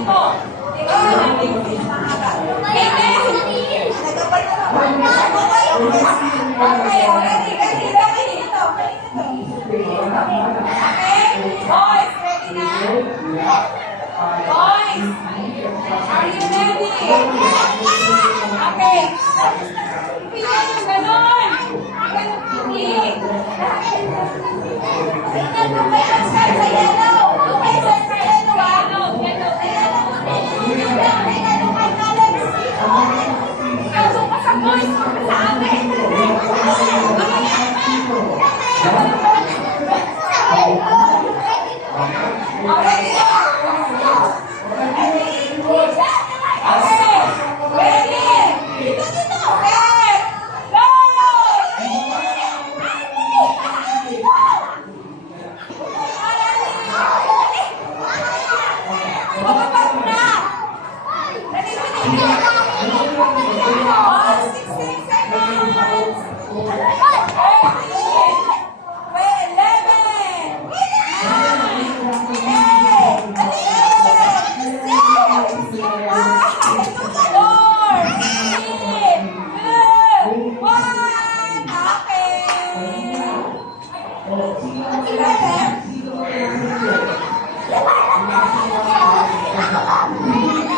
dito. Okay, ready, ready, ready. Okay, boys, ready na? Boys, are you ready? Okay. Pili yung ganon. Ganon pili. Lumay ang side sa yellow. Lumay sa yellow, ah. Pasok pa sa boys. Sa amin. Okay. Okay.